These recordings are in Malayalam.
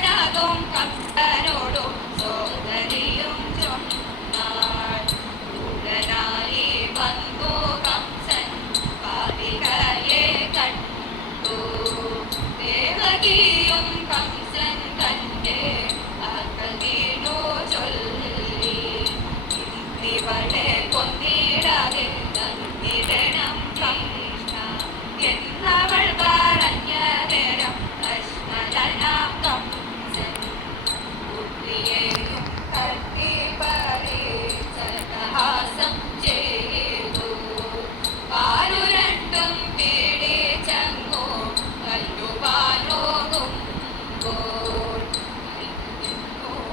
കണ്ണനാകും കത്തനോടും സോദരിയും ചൊന്നായി വന്നു കംസൻ പാപികയെ കണ്ടു. ദേവകിയും കംസൻ തന്റെ അക്കീണു ചൊല്ലി. ഇന്നിവളെ കൊന്നിടാതെ തന്നിടണം കംസൻ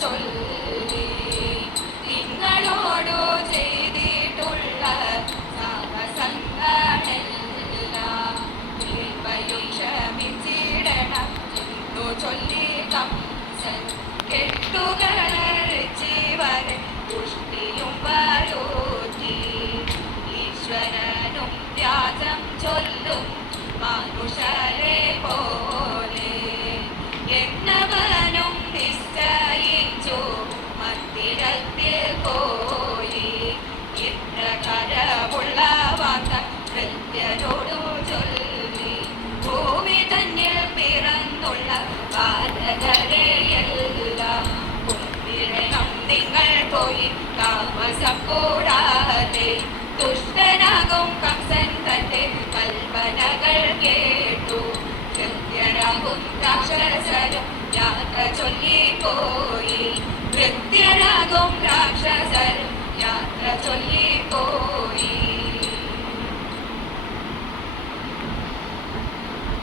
ചൊല്ലി നിങ്ങളോടു ചെയ്തിട്ടുള്ള വ്യാജം ചൊല്ലും. മനുഷ്യരെ കൃത്യനോടു ചൊല്ലി ഭൂമി തന്നിൽ പിറന്നുള്ള കൊന്നിടണം നിങ്ങൾ പോയി താമസം കൂടാതെ ദുഷ്ടനാകും കംസൻ തന്റെ കേട്ടു കൃത്യരാകും രാക്ഷസരും യാത്ര ചൊല്ലി പോയി കൃത്യരാകും രാക്ഷസരും യാത്ര ചൊല്ലി പോയി